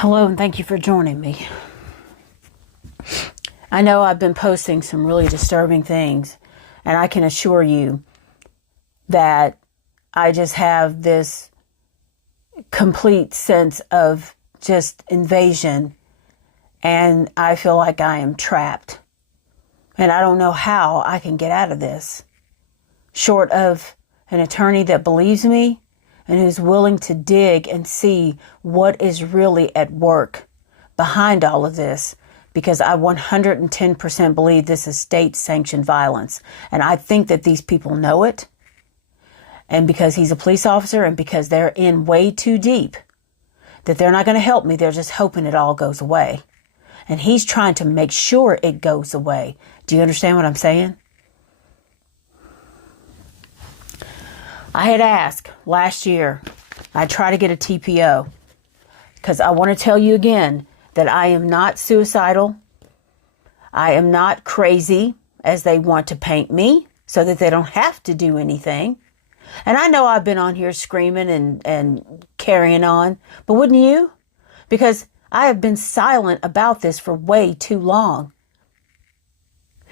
Hello, and thank you for joining me. I know I've been posting some really disturbing things, and I can assure you that I just have this complete sense of just invasion, and I feel like I am trapped. And I don't know how I can get out of this, short of an attorney that believes me and who's willing to dig and see what is really at work behind all of this, because I 110% believe this is state-sanctioned violence. And I think that these people know it. And because he's a police officer and because they're in way too deep, that they're not going to help me. They're just hoping it all goes away. And he's trying to make sure it goes away. Do you understand what I'm saying? I had asked last year, I try to get a TPO, because I want to tell you again that I am not suicidal. I am not crazy as they want to paint me so that they don't have to do anything. And I know I've been on here screaming and carrying on, but wouldn't you? Because I have been silent about this for way too long.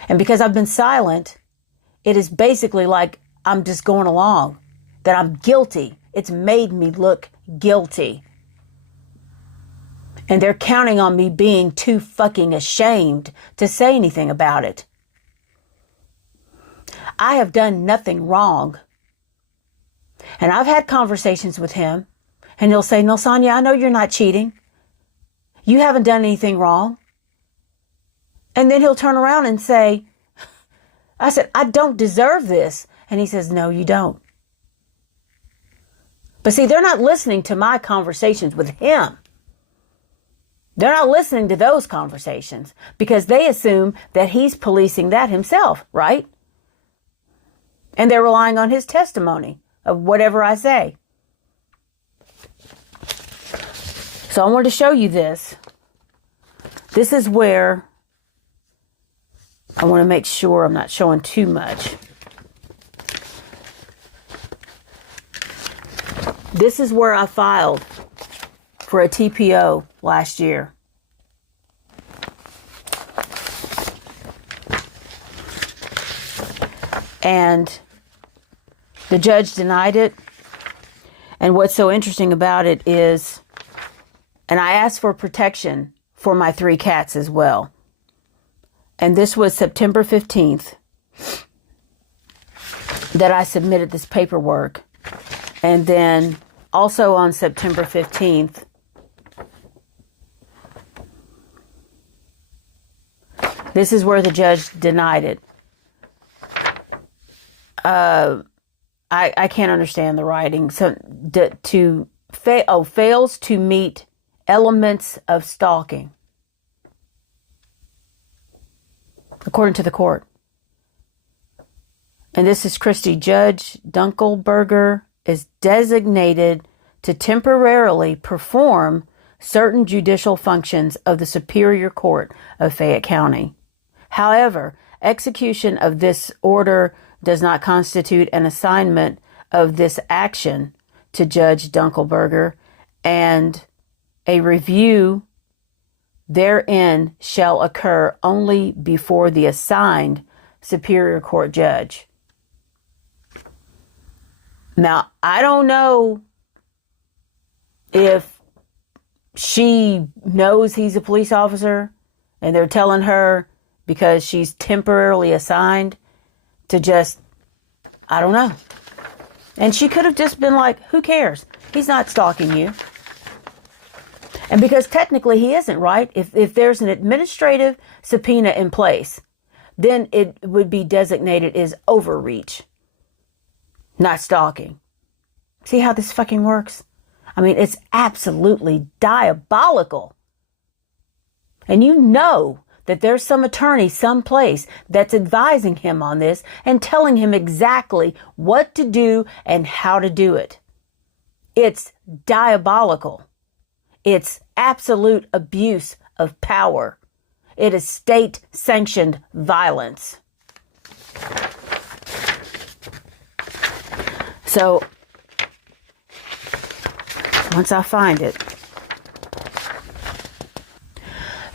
And because I've been silent, it is basically like I'm just going along, that I'm guilty. It's made me look guilty. And they're counting on me being too fucking ashamed to say anything about it. I have done nothing wrong. And I've had conversations with him, and he'll say, "Nelsonya, I know you're not cheating. You haven't done anything wrong." And then he'll turn around and say, I said, "I don't deserve this." And he says, "No, you don't." But see, they're not listening to my conversations with him. They're not listening to those conversations because they assume that he's policing that himself, right? And they're relying on his testimony of whatever I say. So I wanted to show you this. This is where I want to make sure I'm not showing too much. This is where I filed for a TPO last year. And the judge denied it. And what's so interesting about it is, and I asked for protection for my 3 cats as well. And this was September 15th that I submitted this paperwork. And then also on September 15th, this is where the judge denied it. I can't understand the writing. So fails to meet elements of stalking, according to the court. And this is Christy. Judge Dunkelberger is designated to temporarily perform certain judicial functions of the Superior Court of Fayette County. However, execution of this order does not constitute an assignment of this action to Judge Dunkelberger, and a review therein shall occur only before the assigned Superior Court judge. Now, I don't know if she knows he's a police officer and they're telling her because she's temporarily assigned to just, I don't know. And she could have just been like, who cares? He's not stalking you. And because technically he isn't, right? If there's an administrative subpoena in place, then it would be designated as overreach, not stalking. See how this fucking works? I mean, it's absolutely diabolical. And you know that there's some attorney someplace that's advising him on this and telling him exactly what to do and how to do it. It's diabolical. It's absolute abuse of power. It is state-sanctioned violence. So, once I find it,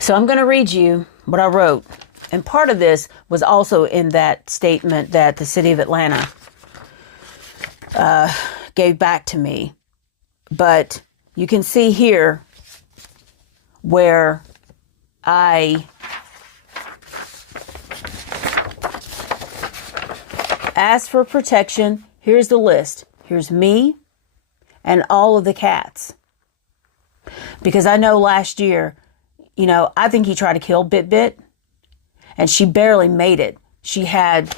So I'm going to read you what I wrote. And part of this was also in that statement that the city of Atlanta gave back to me. But you can see here where I asked for protection. Here's the list. Here's me and all of the cats. Because I know last year, I think he tried to kill Bit, and she barely made it. She had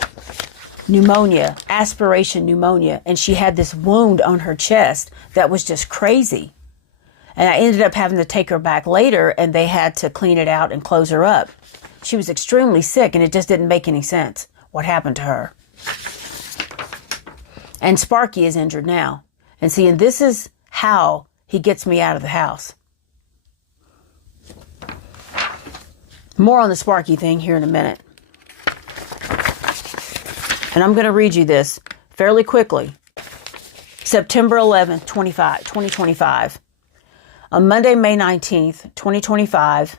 pneumonia, aspiration pneumonia, and she had this wound on her chest that was just crazy. And I ended up having to take her back later, and they had to clean it out and close her up. She was extremely sick, and it just didn't make any sense what happened to her. And Sparky is injured now. And see, and this is how he gets me out of the house. More on the Sparky thing here in a minute. And I'm going to read you this fairly quickly. September 11th, 2025. On Monday, May 19th, 2025,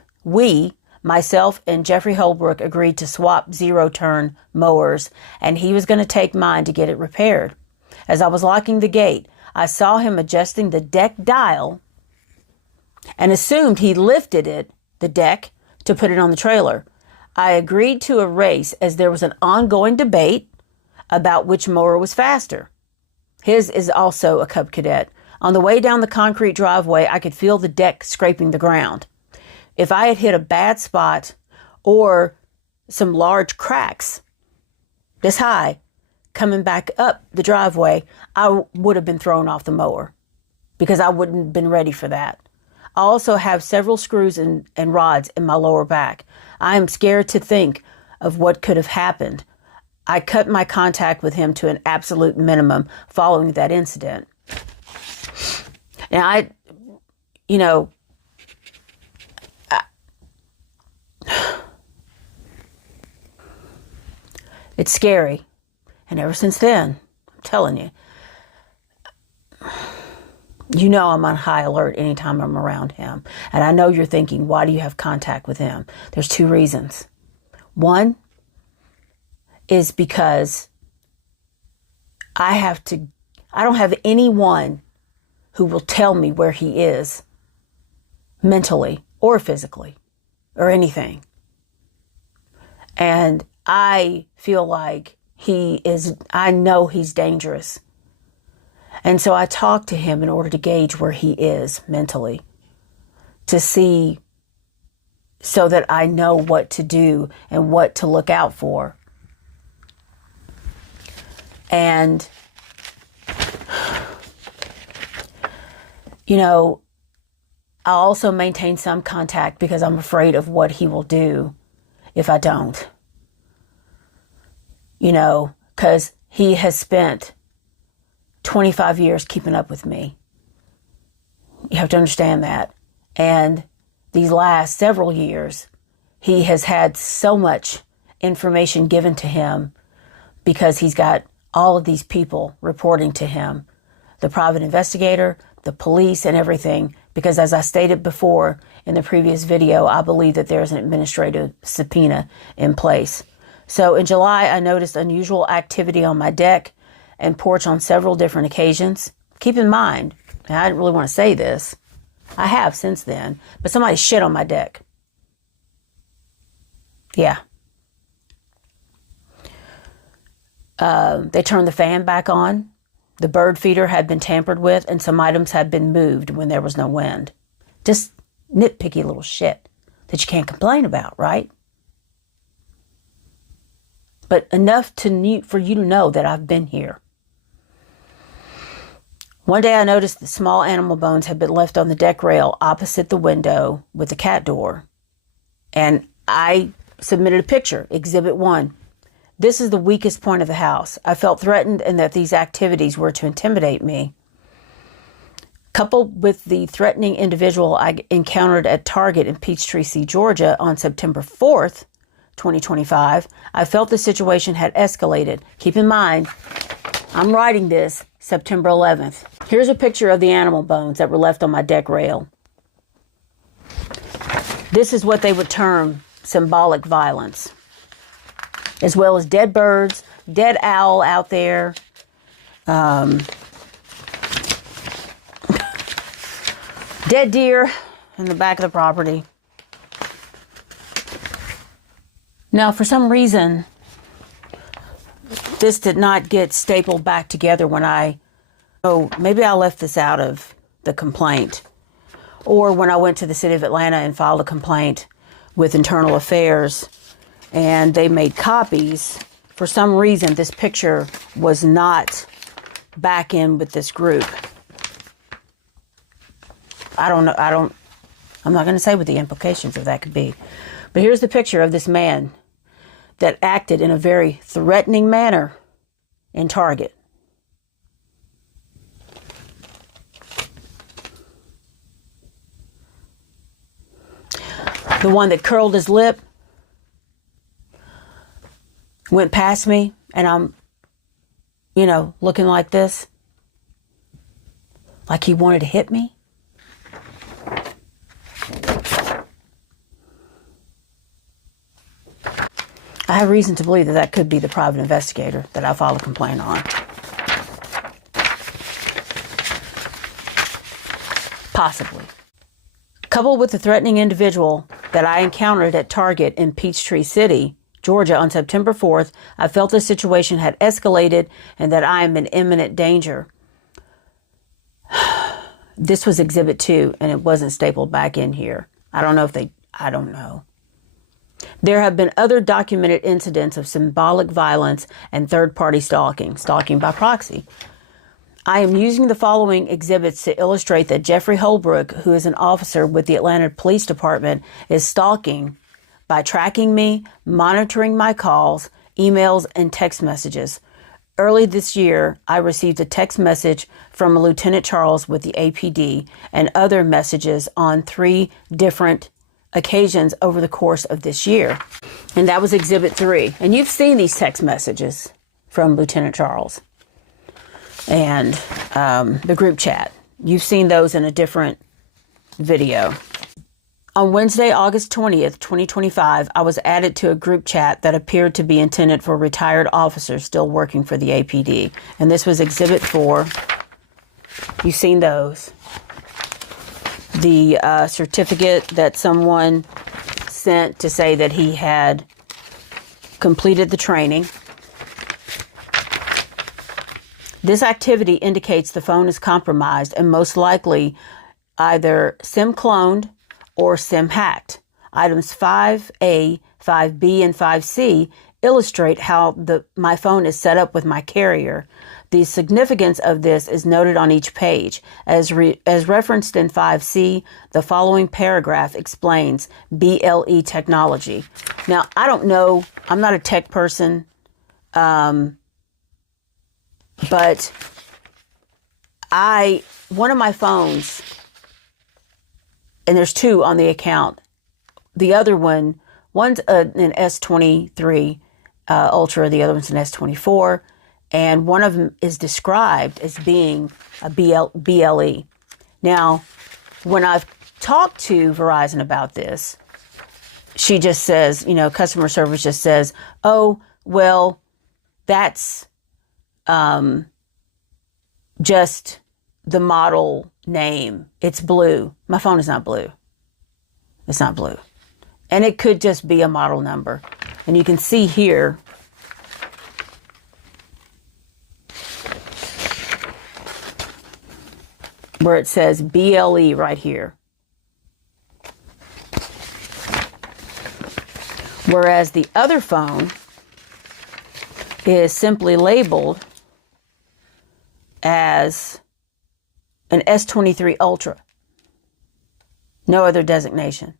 myself and Jeffrey Holbrook agreed to swap zero-turn mowers, and he was going to take mine to get it repaired. As I was locking the gate, I saw him adjusting the deck dial and assumed he lifted the deck, to put it on the trailer. I agreed to a race as there was an ongoing debate about which mower was faster. His is also a Cub Cadet. On the way down the concrete driveway, I could feel the deck scraping the ground. If I had hit a bad spot or some large cracks this high coming back up the driveway, I would have been thrown off the mower because I wouldn't have been ready for that. I also have several screws and rods in my lower back. I am scared to think of what could have happened. I cut my contact with him to an absolute minimum following that incident. Now, it's scary. And ever since then, I'm telling you, I'm on high alert anytime I'm around him. And I know you're thinking, why do you have contact with him? There's two reasons. One is because I don't have anyone who will tell me where he is mentally or physically or anything. And I feel like I know he's dangerous. And so I talk to him in order to gauge where he is mentally, to see so that I know what to do and what to look out for. And, I also maintain some contact because I'm afraid of what he will do if I don't. Because he has spent 25 years keeping up with me. You have to understand that. And these last several years, he has had so much information given to him because he's got all of these people reporting to him, the private investigator, the police, and everything. Because as I stated before in the previous video, I believe that there's an administrative subpoena in place. So in July, I noticed unusual activity on my deck and porch on several different occasions. Keep in mind, and I didn't really want to say this, I have since then, but somebody shit on my deck. Yeah. They turned the fan back on. The bird feeder had been tampered with, and some items had been moved when there was no wind. Just nitpicky little shit that you can't complain about, right? But enough for you to know that I've been here. One day I noticed that small animal bones had been left on the deck rail opposite the window with the cat door. And I submitted a picture, Exhibit 1. This is the weakest point of the house. I felt threatened and that these activities were to intimidate me. Coupled with the threatening individual I encountered at Target in Peachtree, Georgia on September 4th, 2025, I felt the situation had escalated. Keep in mind, I'm writing this September 11th. Here's a picture of the animal bones that were left on my deck rail. This is what they would term symbolic violence, as well as dead birds, dead owl out there, dead deer in the back of the property. Now, for some reason, this did not get stapled back together when maybe I left this out of the complaint, or when I went to the city of Atlanta and filed a complaint with Internal Affairs and they made copies. For some reason, this picture was not back in with this group. I don't know. I'm not going to say what the implications of that could be. But here's the picture of this man that acted in a very threatening manner in Target. The one that curled his lip, went past me, and I'm, looking like this, like he wanted to hit me. I have reason to believe that could be the private investigator that I filed a complaint on. Possibly. Coupled with the threatening individual that I encountered at Target in Peachtree City, Georgia on September 4th, I felt the situation had escalated and that I am in imminent danger. This was Exhibit 2, and it wasn't stapled back in here. I don't know. There have been other documented incidents of symbolic violence and third-party stalking by proxy. I am using the following exhibits to illustrate that Jeffrey Holbrook, who is an officer with the Atlanta Police Department, is stalking by tracking me, monitoring my calls, emails, and text messages. Early this year, I received a text message from Lieutenant Charles with the APD and other messages on 3 different occasions over the course of this year. And that was Exhibit 3. And you've seen these text messages from Lieutenant Charles and the group chat. You've seen those in a different video. On Wednesday, August 20th, 2025, I was added to a group chat that appeared to be intended for retired officers still working for the APD. And this was Exhibit 4. You've seen those. The certificate that someone sent to say that he had completed the training. This activity indicates the phone is compromised and most likely either SIM cloned or SIM hacked. Items 5A, 5B, and 5C illustrate how my phone is set up with my carrier. The significance of this is noted on each page. As referenced in 5C, the following paragraph explains BLE technology. Now, I don't know. I'm not a tech person, but one of my phones, and there's 2 on the account. The other one's an S23 Ultra, the other one's an S24, and one of them is described as being a BLE. Now, when I've talked to Verizon about this, she just says, customer service just says, oh, well, that's just the model name. It's blue. My phone is not blue. It's not blue. And it could just be a model number. And you can see here, where it says BLE right here. Whereas the other phone is simply labeled as an S23 Ultra. No other designation.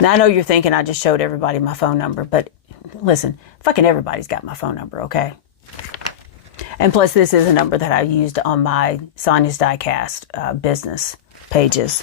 Now, I know you're thinking I just showed everybody my phone number, but listen, fucking everybody's got my phone number, okay? And plus, this is a number that I used on my Sonya's Diecast business pages.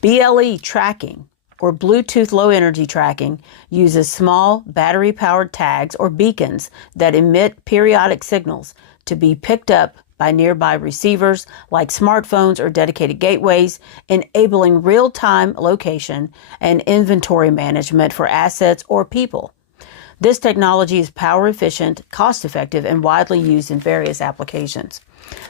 BLE tracking, or Bluetooth Low Energy tracking, uses small battery-powered tags or beacons that emit periodic signals to be picked up by nearby receivers like smartphones or dedicated gateways, enabling real-time location and inventory management for assets or people. This technology is power efficient, cost effective, and widely used in various applications.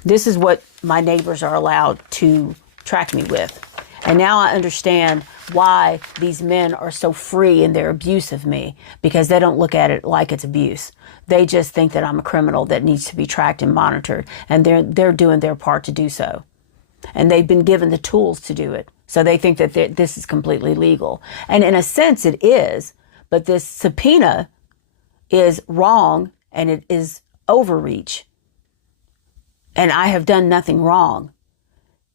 This is what my neighbors are allowed to track me with. And now I understand why these men are so free in their abuse of me, because they don't look at it like it's abuse. They just think that I'm a criminal that needs to be tracked and monitored, and they're doing their part to do so. And they've been given the tools to do it. So they think that this is completely legal. And in a sense it is, but this subpoena is wrong and it is overreach. And I have done nothing wrong.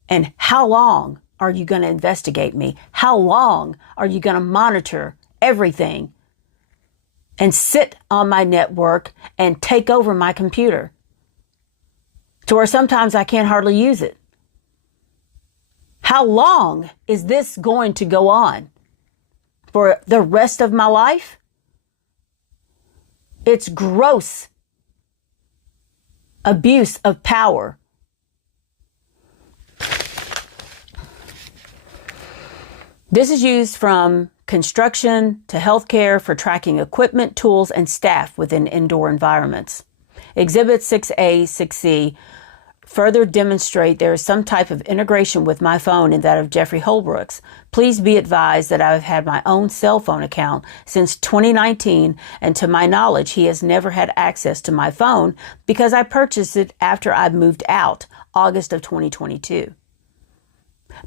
And how long are you going to investigate me? How long are you going to monitor everything and sit on my network and take over my computer to where sometimes I can't hardly use it? How long is this going to go on? For the rest of my life? It's gross abuse of power. This is used from construction to healthcare for tracking equipment, tools, and staff within indoor environments. Exhibit 6A, 6C further demonstrate there is some type of integration with my phone and that of Jeffrey Holbrook's. Please be advised that I have had my own cell phone account since 2019, and to my knowledge, he has never had access to my phone because I purchased it after I moved out, August of 2022.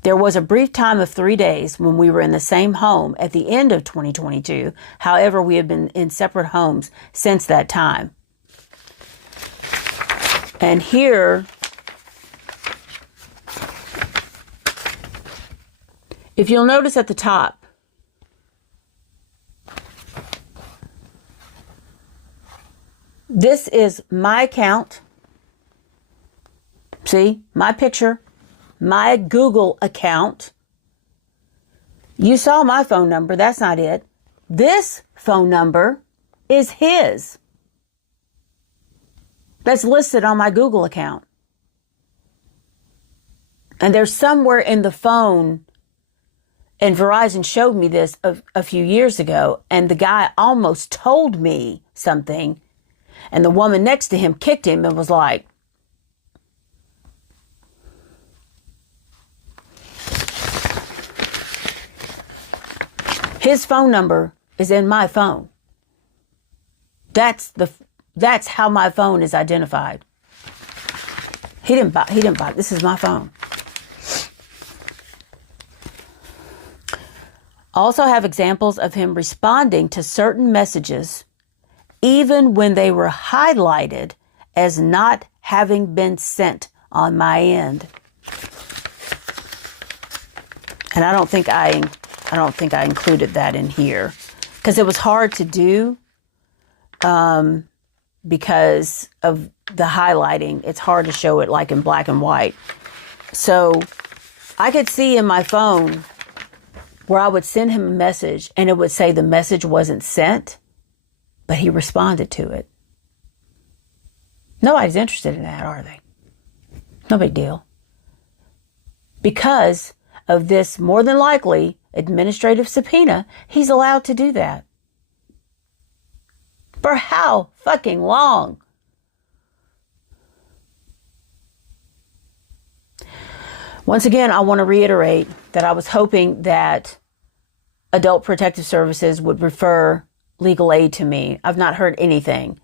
There was a brief time of 3 days when we were in the same home at the end of 2022. However, we have been in separate homes since that time. And here, if you'll notice at the top, this is my account. See, my picture. My Google account. You saw my phone number. That's not it. This phone number is his. That's listed on my Google account. And there's somewhere in the phone, and Verizon showed me this a few years ago, and the guy almost told me something, and the woman next to him kicked him and was like, his phone number is in my phone. That's how my phone is identified. He didn't buy. This is my phone. Also have examples of him responding to certain messages even when they were highlighted as not having been sent on my end. And I don't think I included that in here because it was hard to do because of the highlighting. It's hard to show it like in black and white. So I could see in my phone where I would send him a message and it would say the message wasn't sent, but he responded to it. Nobody's interested in that, are they? No big deal. Because of this, more than likely, administrative subpoena, he's allowed to do that. For how fucking long? Once again, I want to reiterate that I was hoping that Adult Protective Services would refer legal aid to me. I've not heard anything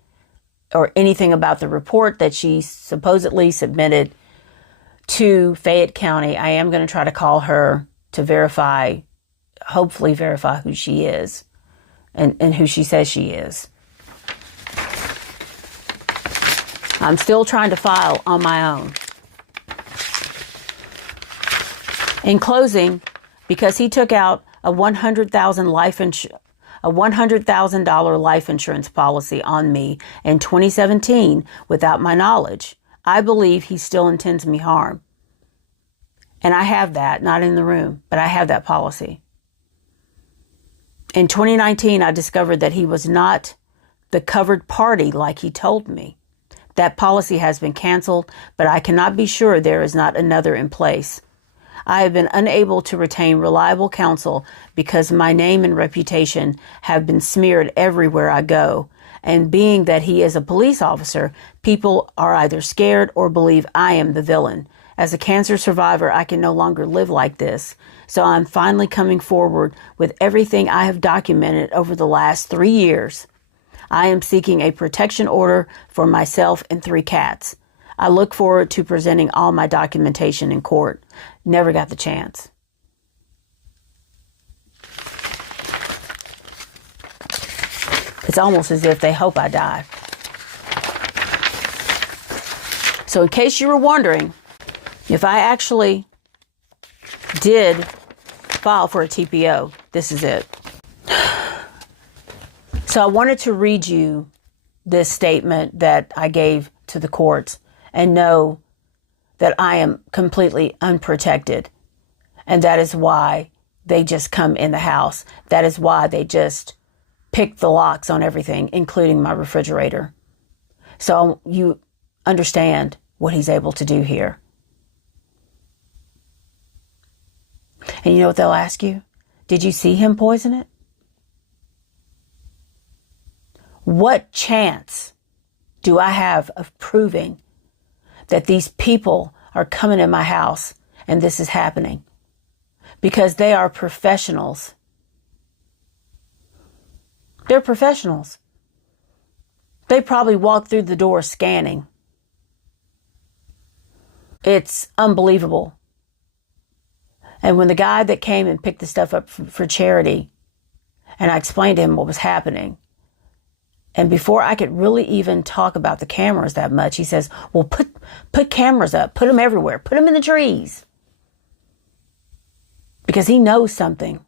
or anything about the report that she supposedly submitted to Fayette County. I am going to try to call her to verify, hopefully verify who she is and who she says she is. I'm still trying to file on my own. In closing, because he took out a $100,000 life insurance policy on me in 2017 without my knowledge, I believe he still intends me harm. And I have that, not in the room, but I have that policy. In 2019, I discovered that he was not the covered party like he told me. That policy has been canceled, but I cannot be sure there is not another in place. I have been unable to retain reliable counsel because my name and reputation have been smeared everywhere I go. And being that he is a police officer, people are either scared or believe I am the villain. As a cancer survivor, I can no longer live like this. So I'm finally coming forward with everything I have documented over the last 3 years. I am seeking a protection order for myself and 3 cats. I look forward to presenting all my documentation in court. Never got the chance. It's almost as if they hope I die. So in case you were wondering, if I actually did file for a TPO, this is it. So I wanted to read you this statement that I gave to the courts and know that I am completely unprotected. And that is why they just come in the house. That is why they just pick the locks on everything, including my refrigerator. So you understand what he's able to do here. And you know what they'll ask you? Did you see him poison it? What chance do I have of proving that these people are coming in my house and this is happening? Because they are professionals. They're professionals. They probably walked through the door scanning. It's unbelievable. And when the guy that came and picked the stuff up for charity, and I explained to him what was happening, and before I could really even talk about the cameras that much, he says, well, put cameras up, put them everywhere, put them in the trees. Because he knows something.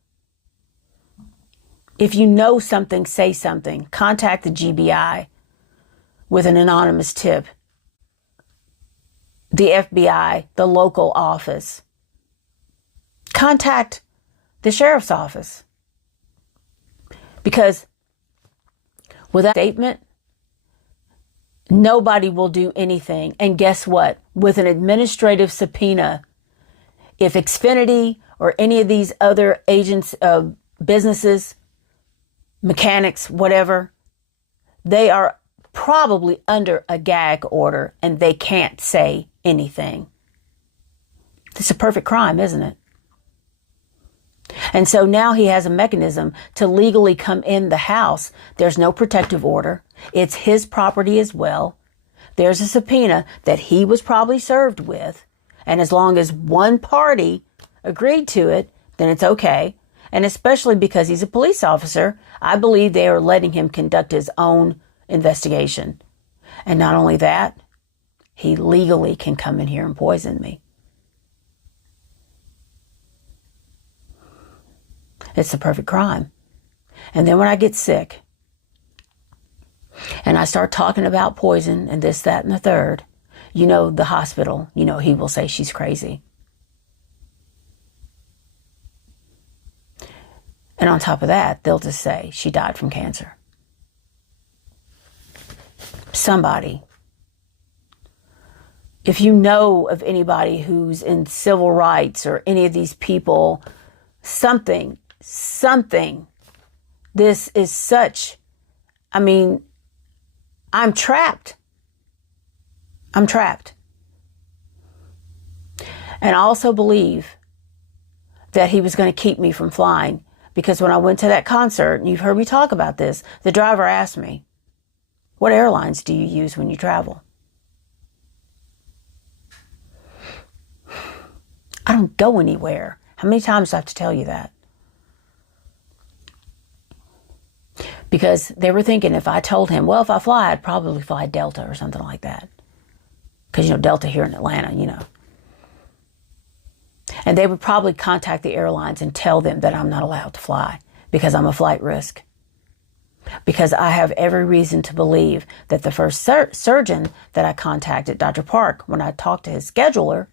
If you know something, say something. Contact the GBI with an anonymous tip. The FBI, the local office. Contact the sheriff's office. Because without a statement, nobody will do anything. And guess what? With an administrative subpoena, if Xfinity or any of these other agents, businesses, mechanics, whatever, they are probably under a gag order and they can't say anything. It's a perfect crime, isn't it? And so now he has a mechanism to legally come in the house. There's no protective order. It's his property as well. There's a subpoena that he was probably served with. And as long as one party agreed to it, then it's okay. And especially because he's a police officer, I believe they are letting him conduct his own investigation. And not only that, he legally can come in here and poison me. It's the perfect crime. And then when I get sick and I start talking about poison and this, that, and the third, you know, the hospital, you know, he will say she's crazy. And on top of that, they'll just say she died from cancer. Somebody, if you know of anybody who's in civil rights or any of these people, something, this is such, I mean, I'm trapped. I'm trapped. And I also believe that he was going to keep me from flying. Because when I went to that concert, and you've heard me talk about this, the driver asked me, what airlines do you use when you travel? I don't go anywhere. How many times do I have to tell you that? Because they were thinking if I told him, well, if I fly, I'd probably fly Delta or something like that. Because, you know, Delta here in Atlanta, you know. And they would probably contact the airlines and tell them that I'm not allowed to fly because I'm a flight risk. Because I have every reason to believe that the first surgeon that I contacted, Dr. Park, when I talked to his scheduler,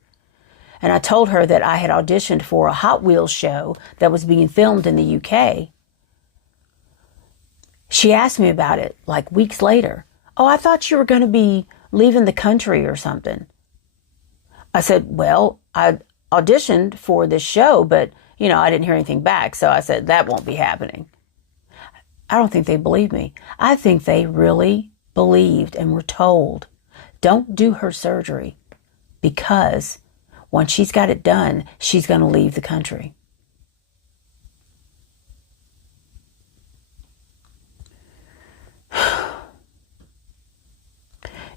and I told her that I had auditioned for a Hot Wheels show that was being filmed in the UK, she asked me about it like weeks later. Oh, I thought you were going to be leaving the country or something. I said, well, I auditioned for this show, but, I didn't hear anything back. So I said, that won't be happening. I don't think they believe me. I think they really believed and were told, don't do her surgery because once she's got it done, she's going to leave the country.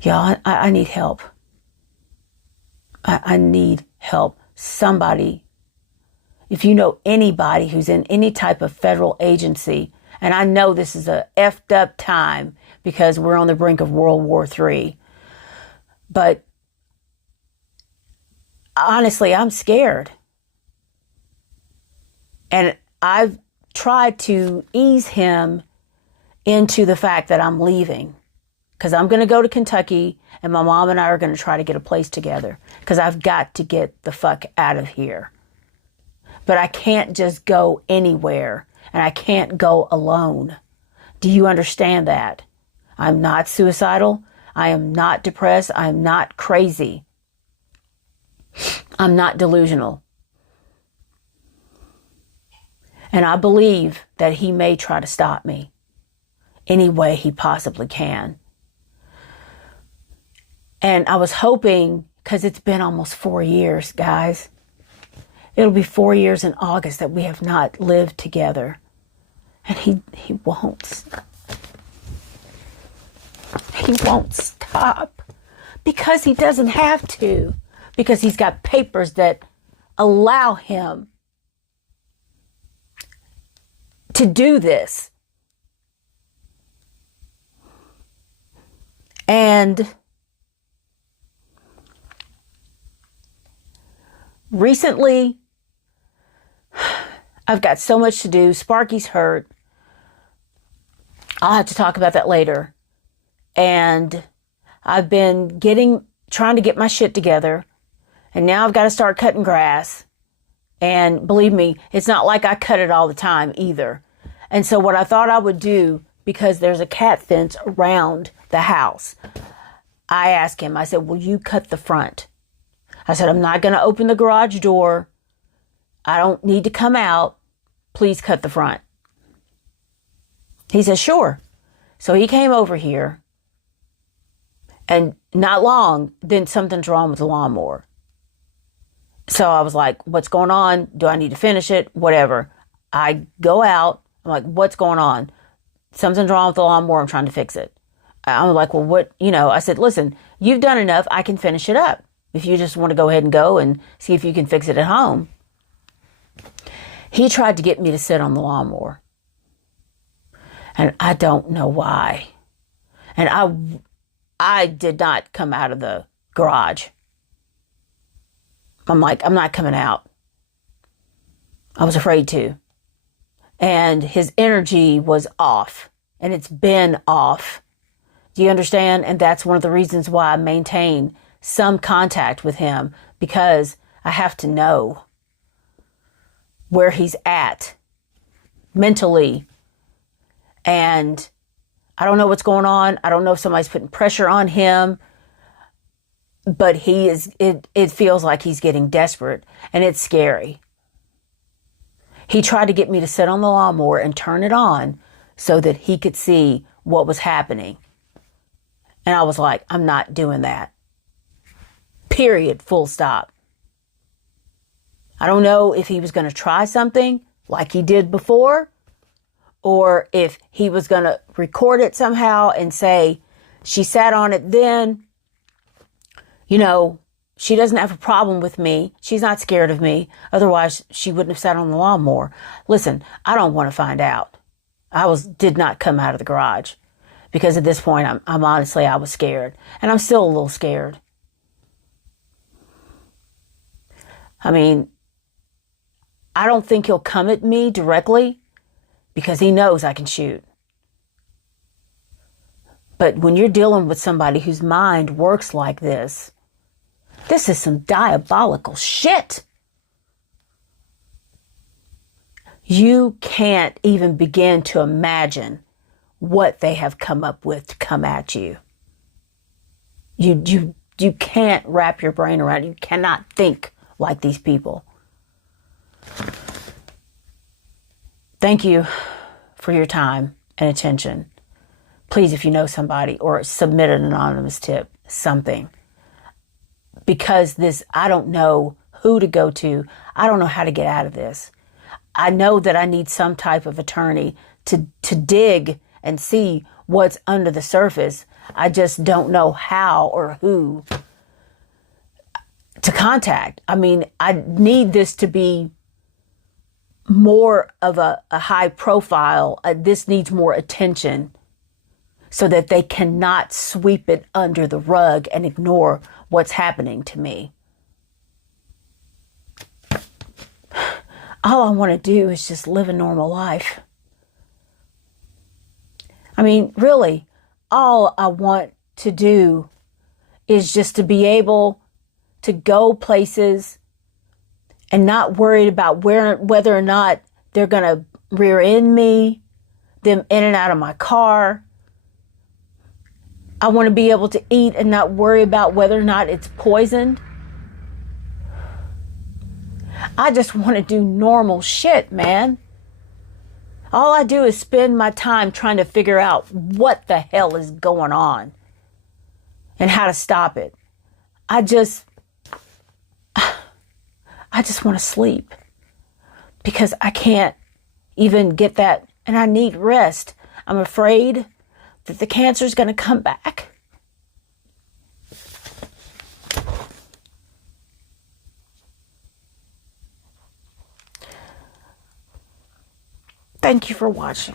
Y'all, I need help. I need help. Somebody, if you know anybody who's in any type of federal agency, and I know this is a effed up time because we're on the brink of World War III, but honestly, I'm scared. And I've tried to ease him into the fact that I'm leaving. Because I'm going to go to Kentucky and my mom and I are going to try to get a place together. Because I've got to get the fuck out of here. But I can't just go anywhere. And I can't go alone. Do you understand that? I'm not suicidal. I am not depressed. I am not crazy. I'm not delusional. And I believe that he may try to stop me any way he possibly can. And I was hoping, because it's been almost 4 years, guys. It'll be 4 years in August that we have not lived together. And he won't. He won't stop. Because he doesn't have to. Because he's got papers that allow him to do this. And recently, I've got so much to do. Sparky's hurt. I'll have to talk about that later. And I've been trying to get my shit together. And now I've got to start cutting grass. And believe me, it's not like I cut it all the time either. And so what I thought I would do, because there's a cat fence around the house, I asked him, I said, will you cut the front? I said, I'm not going to open the garage door. I don't need to come out. Please cut the front. He said, sure. So he came over here. And not long, then something's wrong with the lawnmower. So I was like, what's going on? Do I need to finish it? Whatever. I go out. I'm like, what's going on? Something's wrong with the lawnmower. I'm trying to fix it. I'm like, well, what? I said, listen, you've done enough. I can finish it up. If you just want to go ahead and go and see if you can fix it at home. He tried to get me to sit on the lawnmower. And I don't know why. And I did not come out of the garage. I'm like, I'm not coming out. I was afraid to. And his energy was off. And it's been off. Do you understand? And that's one of the reasons why I maintain some contact with him, because I have to know where he's at mentally. And I don't know what's going on. I don't know if somebody's putting pressure on him, but it feels like he's getting desperate, and it's scary. He tried to get me to sit on the lawnmower and turn it on so that he could see what was happening. And I was like, I'm not doing that. Period. Full stop. I don't know if he was going to try something like he did before, or if he was going to record it somehow and say, she sat on it then. She doesn't have a problem with me. She's not scared of me. Otherwise, she wouldn't have sat on the lawnmower. Listen, I don't want to find out. Did not come out of the garage, because at this point, I'm honestly, I was scared, and I'm still a little scared. I mean, I don't think he'll come at me directly because he knows I can shoot. But when you're dealing with somebody whose mind works like this is some diabolical shit. You can't even begin to imagine what they have come up with to come at you. You can't wrap your brain around it. You cannot think like these people. Thank you for your time and attention. Please, if you know somebody, or submit an anonymous tip, something. Because I don't know who to go to. I don't know how to get out of this. I know that I need some type of attorney to dig and see what's under the surface. I just don't know how or who to contact. I mean, I need this to be more of a high profile. This needs more attention so that they cannot sweep it under the rug and ignore what's happening to me. All I want to do is just live a normal life. I mean, really, all I want to do is just to be able to go places and not worried about whether or not they're going to rear end me, them in and out of my car. I want to be able to eat and not worry about whether or not it's poisoned. I just want to do normal shit, man. All I do is spend my time trying to figure out what the hell is going on and how to stop it. I just want to sleep because I can't even get that, and I need rest. I'm afraid that the cancer is going to come back. Thank you for watching.